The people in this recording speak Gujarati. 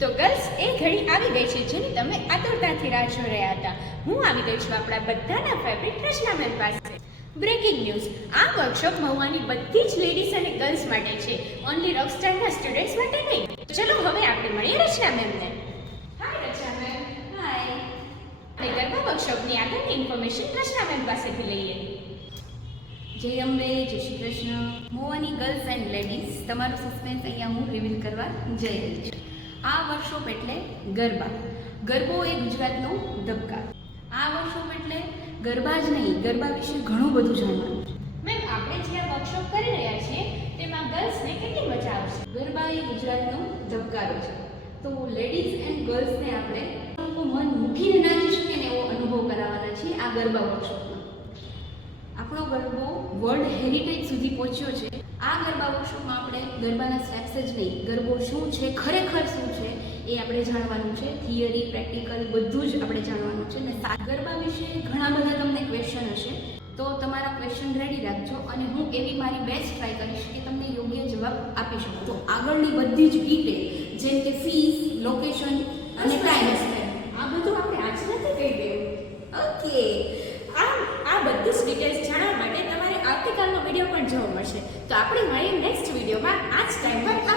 તો ગર્લ્સ એ ઘડી આવી ગઈ છે જેની તમે આતુરતાથી રાહ જોઈ રહ્યા હતા. હું આવી ગઈ છું આપણા બધાના ફેવરિટ રચના મેમ પાસે. બ્રેકિંગ ન્યૂઝ, આ વર્કશોપ મહુવાની બધી જ લેડીઝ અને ગર્લ્સ માટે છે, ઓનલી રોકસ્ટારના સ્ટુડન્ટ્સ માટે નહીં. ચલો હવે આપણે મળીએ રચના મેમને. હાય રચના મેમ. હાય. આપણે ગરબા વર્કશોપની આગળની ઇન્ફોર્મેશન રચના મેમ પાસેથી લઈએ. જય અંબે, જય શ્રી કૃષ્ણ. મહુવાની ગર્લ્સ એન્ડ લેડીઝ, તમારું સસ્પેન્સ અહીંયા હું રિવીલ કરવા જઈ રહી છું. આ વર્કશોપ એટલે ગરબા. ગરબો એ ગુજરાતનો ધબકાર. આ વર્કશોપ એટલે ગરબા જ નહીં, ગરબા વિશે ઘણું બધું જાણવાનું છે. મેમ, આપણે જે આ વર્કશોપ કરી રહ્યા છીએ તેમાં ગર્લ્સને કેટલી મજા આવશે? ગરબા એ ગુજરાતનો ધબકારો છે, તો લેડીઝ એન્ડ ગર્લ્સને આપણે મન મૂકીને નાચી શકીએ ને એવો અનુભવ કરાવવાના છીએ આ ગરબા વર્કશોપમાં. આપણો ગરબો વર્લ્ડ હેરિટેજ સુધી પહોંચ્યો છે. આ ગરબા વર્કશોપમાં આપણે ગરબાના સ્ટેપ્સ જ નહીં, ગરબો શું છે, ખરેખર શું છે એ આપણે જાણવાનું છે. થિયરી, પ્રેક્ટિકલ બધું જ આપણે જાણવાનું છે. અને ગરબા વિશે ઘણા બધા તમને ક્વેશ્ચન હશે, તો તમારા ક્વેશ્ચન રેડી રાખજો અને હું એવી મારી બેસ્ટ ટ્રાય કરીશ કે તમને યોગ્ય જવાબ આપી શકું. તો આગળની બધી જ ડિટેલ જેમ કે ફીસ, લોકેશન અને ટાઈમ, આ બધું આપણે આજ નથી કહી દેવું. ઓકે. આ બધી જ ડિટેલ્સ જાણવા માટે તમારે આવતીકાલનો વિડીયો પણ જોવા મળશે. તો આપણે મળીએ નેક્સ્ટ વિડીયોમાં આ જ ટાઈમ પર.